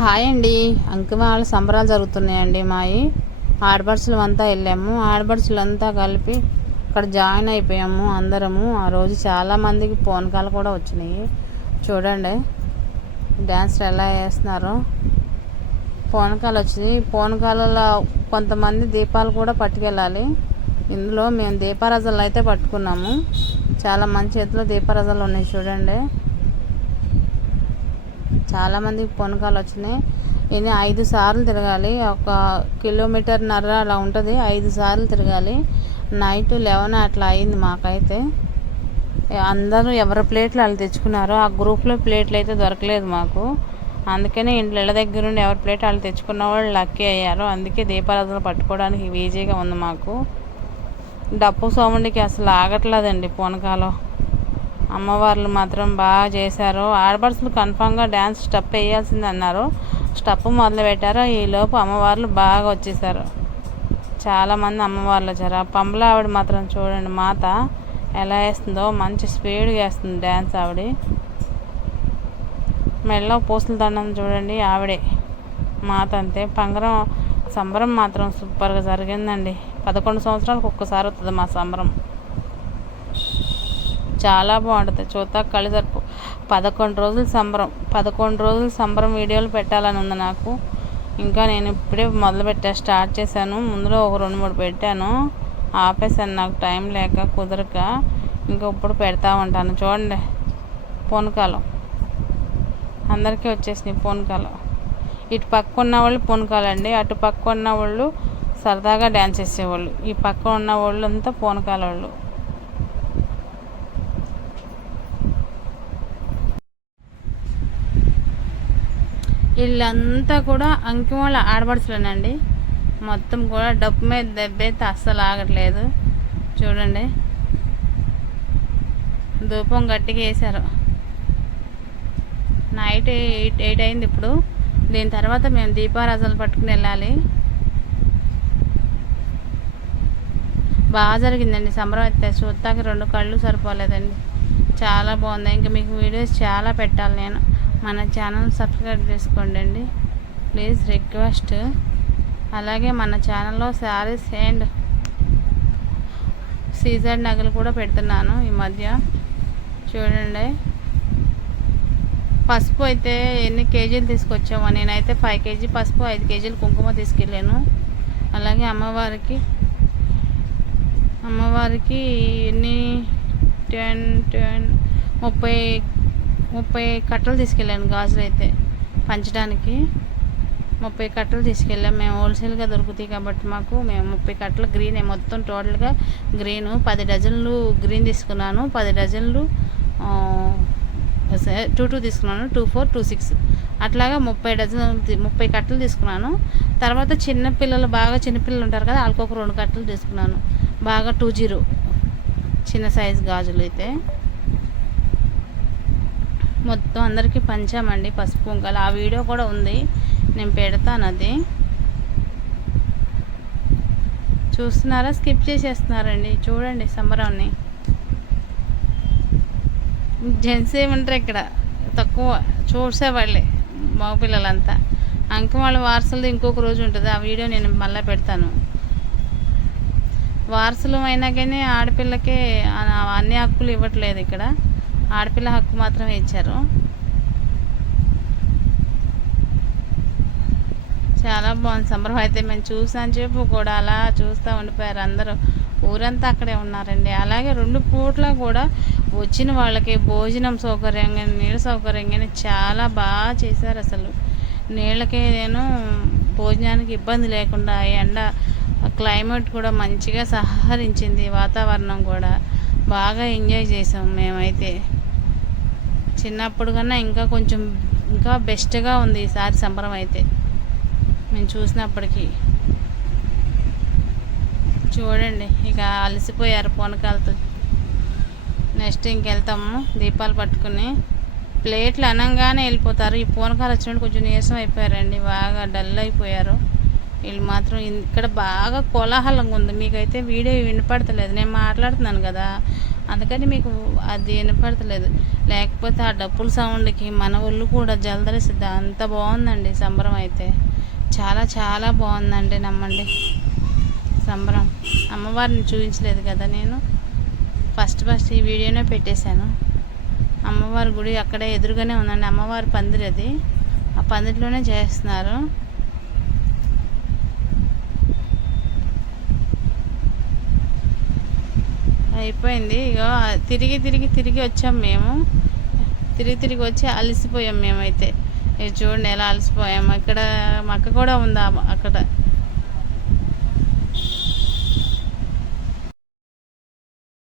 Hi అండి. అంకమాల సంబరాలు జరుగుతున్నాయండి మావి ఆడపడుచులు అంతా వెళ్ళాము. ఆడపడుచులు అంతా కలిపి అక్కడ జాయిన్ అయిపోయాము అందరము. ఆ రోజు చాలామందికి ఫోన్ కాల్ కూడా వచ్చినాయి. చూడండి డ్యాన్స్లు ఎలా వేస్తున్నారో వచ్చింది. వచ్చినాయి పూనకాలలో కొంతమంది దీపాలు కూడా పట్టుకెళ్ళాలి. ఇందులో మేము దీపారాజాలు అయితే పట్టుకున్నాము. చాలా మంచి చేతిలో దీపారాజాలు ఉన్నాయి చూడండి. చాలామందికి పొనకాలు వచ్చినాయి ఇది ఐదు సార్లు తిరగాలి. ఒక కిలోమీటర్ నర్ర అలా ఉంటుంది ఐదు సార్లు తిరగాలి. నైట్ లెవెన్ అట్లా అయింది మాకైతే. అందరూ ఎవరి ప్లేట్లు వాళ్ళు తెచ్చుకున్నారు ఆ గ్రూప్లో ప్లేట్లు అయితే దొరకలేదు మాకు. అందుకనే ఇంట్లో ఇళ్ళ దగ్గర నుండి ఎవరి ప్లేట్ వాళ్ళు తెచ్చుకున్న వాళ్ళు లక్కీ అయ్యారు. అందుకే దీపారాధన పట్టుకోవడానికి ఈజీగా ఉంది మాకు. డప్పు సోముడికి అసలు ఆగట్లేదండి పూనకాలం. అమ్మవార్లు మాత్రం బాగా చేశారు. ఆడపడుచులు కన్ఫామ్గా డ్యాన్స్ స్టెప్ వేయాల్సింది అన్నారు స్టెప్ మొదలుపెట్టారు. ఈలోపు అమ్మవార్లు బాగా వచ్చేసారు చాలామంది అమ్మవార్లు వచ్చారు. ఆ పంబల ఆవిడ మాత్రం చూడండి మాత ఎలా వేస్తుందో మంచి స్పీడ్గా వేస్తుంది డ్యాన్స్ ఆవిడ. మెడలో పూసల దండం చూడండి ఆవిడే. మాత అంతే. పంగరం సంబరం మాత్రం సూపర్గా జరిగిందండి. పదకొండు సంవత్సరాలకు ఒక్కసారి వస్తుంది మా సంబరం. చాలా బాగుంటుంది. చూద్దా కళ్ళు సరిపో. పదకొండు రోజులు సంబరం. పదకొండు రోజులు సంబరం వీడియోలు పెట్టాలని ఉంది నాకు. ఇంకా నేను ఇప్పుడే మొదలు పెట్టా స్టార్ట్ చేశాను. ముందులో ఒక రెండు మూడు పెట్టాను. ఆపేసాను నాకు టైం లేక కుదరక. ఇంకా ఇప్పుడు పెడతా ఉంటాను. చూడండి పూనకాలం అందరికీ వచ్చేసినాయి పూనకాలు ఇటు పక్క ఉన్న వాళ్ళు పూనకాలండి అటు పక్క ఉన్న వాళ్ళు సరదాగా డ్యాన్స్ చేసేవాళ్ళు. ఈ పక్క ఉన్న వాళ్ళు అంతా పూనకాల వాళ్ళు. వీళ్ళంతా కూడా అంకిమాల ఆడపడుచులేనండి. మొత్తం కూడా డబ్బు మీద దెబ్బైతే అస్సలు ఆగట్లేదు. చూడండి. ధూపం గట్టిగా వేశారు. నైట్ ఎయిట్ ఎయిట్ అయింది ఇప్పుడు. దీని తర్వాత మేము దీపారాజాలు పట్టుకుని వెళ్ళాలి. బాగా జరిగిందండి. సంబరం అయితే చూస్తాకి రెండు కళ్ళు సరిపోలేదండి. చాలా బాగుంది. ఇంకా మీకు వీడియోస్ చాలా పెట్టాలి నేను. మన ఛానల్ సబ్స్క్రైబ్ చేసుకోండి అండి ప్లీజ్ రిక్వెస్ట్. అలాగే మన ఛానల్లో శారీస్ అండ్ సీజర్ నగలు కూడా పెడుతున్నాను ఈ మధ్య. చూడండి. పసుపు అయితే ఎన్ని కేజీలు తీసుకొచ్చామో నేనైతే ఫైవ్ కేజీ పసుపు ఐదు కేజీలు కుంకుమ తీసుకెళ్ళాను. అలాగే అమ్మవారికి అమ్మవారికి ఎన్ని టెన్ టెన్ ముప్పై ముప్పై కట్టలు తీసుకెళ్ళాను గాజులు అయితే పంచడానికి. ముప్పై కట్టలు తీసుకెళ్ళాం. మేము హోల్సేల్గా దొరుకుతాయి కాబట్టి మాకు మేము ముప్పై కట్టలు గ్రీన్ మొత్తం టోటల్గా గ్రీన్. పది డజన్లు గ్రీన్ తీసుకున్నాను. పది డజన్లు టూ టూ తీసుకున్నాను. Two four two six. అట్లాగా ముప్పై డజన్ ముప్పై కట్టలు తీసుకున్నాను. తర్వాత చిన్న పిల్లలు బాగా చిన్నపిల్లలు ఉంటారు కదా వాళ్ళకి ఒక రెండు కట్టలు తీసుకున్నాను. బాగా టూ జీరో. చిన్న సైజు గాజులు అయితే. మొత్తం అందరికీ పంచామండి పసుపు కుంకాలు. ఆ వీడియో కూడా ఉంది. నేను పెడతాను అది. చూస్తున్నారా? స్కిప్ చేసేస్తున్నారండి. చూడండి సంబరాన్ని. జెంట్స్ ఏమంటారు ఇక్కడ? తక్కువ చూసేవాళ్ళే మగపిల్లలంతా. అంకం వాళ్ళ వారసులది ఇంకొక రోజు ఉంటుంది. ఆ వీడియో నేను మళ్ళీ పెడతాను. వారసులు అయినా కానీ ఆడపిల్లకే అన్ని హక్కులు ఇవ్వట్లేదు ఇక్కడ. ఆడపిల్ల హక్కు మాత్రమే ఇచ్చారు. చాలా బాగుంది. సంబరం అయితే మేము చూసాను చెప్పు కూడా. అలా చూస్తూ ఉండిపోయారు అందరూ. ఊరంతా అక్కడే ఉన్నారండి. అలాగే రెండు పూట్ల కూడా వచ్చిన వాళ్ళకి భోజనం సౌకర్యం కానీ నీళ్ళ సౌకర్యం కానీ చాలా బాగా చేశారు అసలు. నీళ్ళకి నేను భోజనానికి ఇబ్బంది లేకుండా ఎండ క్లైమేట్ కూడా మంచిగా సహకరించింది వాతావరణం కూడా. బాగా ఎంజాయ్ చేసాం మేమైతే. చిన్నప్పుడు కన్నా ఇంకా కొంచెం ఇంకా బెస్ట్గా ఉంది ఈసారి సంబరం అయితే. మేము చూసినప్పటికీ. చూడండి ఇక అలసిపోయారు పూనకాలతో. నెక్స్ట్ ఇంకెళ్తాము దీపాలు పట్టుకుని. ప్లేట్లు అనంగానే వెళ్ళిపోతారు. ఈ పూనకాలు వచ్చినప్పుడు కొంచెం నీరసం అయిపోయారండి బాగా డల్ అయిపోయారు. వీళ్ళు మాత్రం ఇక్కడ బాగా కోలాహలంగా ఉంది. మీకైతే వీడియో వినపడతలేదు. నేను మాట్లాడుతున్నాను కదా. అందుకని మీకు అది వినపడతలేదు. లేకపోతే ఆ డప్పుల సౌండ్కి మన ఒళ్ళు కూడా జలదరిసిద్ది అంత బాగుందండి సంబరం అయితే. చాలా చాలా బాగుందండి నమ్మండి. సంబరం. అమ్మవారిని చూపించలేదు కదా నేను. ఫస్ట్ ఫస్ట్ ఈ వీడియోనే పెట్టేశాను. అమ్మవారి గుడి అక్కడే ఎదురుగానే ఉందండి. అమ్మవారి పందిరి అది ఆ పందిరిలోనే చేస్తున్నారు. అయిపోయింది. ఇక తిరిగి తిరిగి తిరిగి వచ్చాం మేము. తిరిగి తిరిగి వచ్చి అలసిపోయాం మేమైతే. ఇది చూడండి ఎలా అలసిపోయాము ఇక్కడ మక్క కూడా ఉందా అక్కడ.